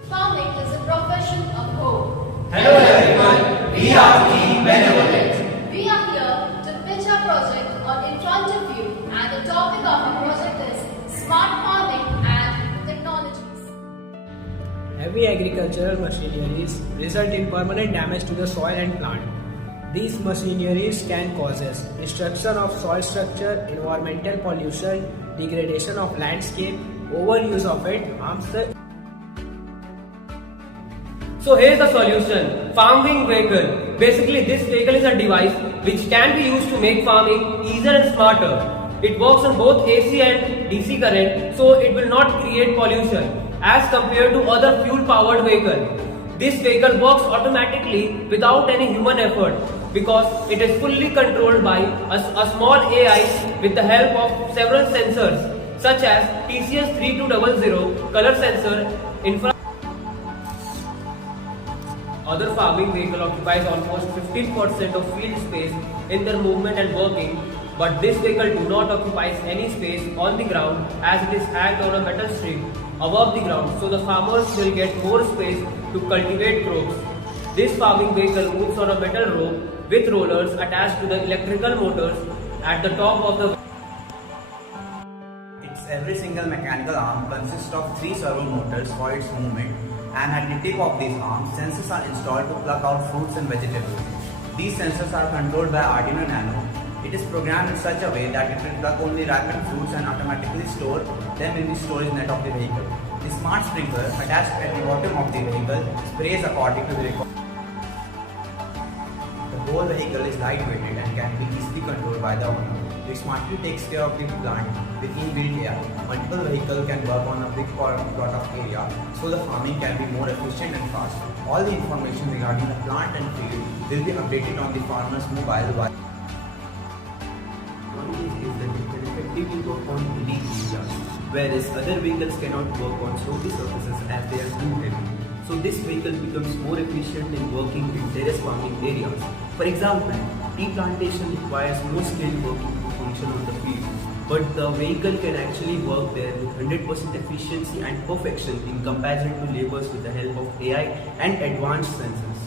Farming is a profession of hope. Hello everyone, we are Team Benevolent. We are here to pitch our project on in front of you, and the topic of our project is smart farming and technologies. Heavy agricultural machineries result in permanent damage to the soil and plant. These machineries can cause destruction of soil structure, environmental pollution, degradation of landscape, overuse of it harms the. So here's the solution, farming vehicle. Basically this vehicle is a device which can be used to make farming easier and smarter. It works on both AC and DC current, so it will not create pollution as compared to other fuel powered vehicle. This vehicle works automatically without any human effort because it is fully controlled by a small AI with the help of several sensors such as TCS 3200 color sensor, infrared. Other farming vehicle occupies almost 15% of field space in their movement and working, but this vehicle do not occupy any space on the ground as it is hanged on a metal string above the ground, so the farmers will get more space to cultivate crops. This farming vehicle moves on a metal rope with rollers attached to the electrical motors at the top of the. Every single mechanical arm consists of 3 servo motors for its movement, and at the tip of these arms, sensors are installed to pluck out fruits and vegetables. These sensors are controlled by Arduino Nano. It is programmed in such a way that it will pluck only ripened fruits and automatically store them in the storage net of the vehicle. The smart sprinkler attached at the bottom of the vehicle sprays according to the requirement. The whole vehicle is lightweighted and can be easily controlled by the owner. It smartly takes care of the plant with inbuilt AI. Multiple vehicles can work on a big plot of area, so the farming can be more efficient and fast. All the information regarding the plant and field will be updated on the farmer's mobile. One is that it can effectively work on hilly areas, whereas other vehicles cannot work on slopy surfaces as they are too heavy. So this vehicle becomes more efficient in working in terrace farming areas. For example, tea plantation requires more skilled working to function on the field, but the vehicle can actually work there with 100% efficiency and perfection in comparison to laborers with the help of AI and advanced sensors.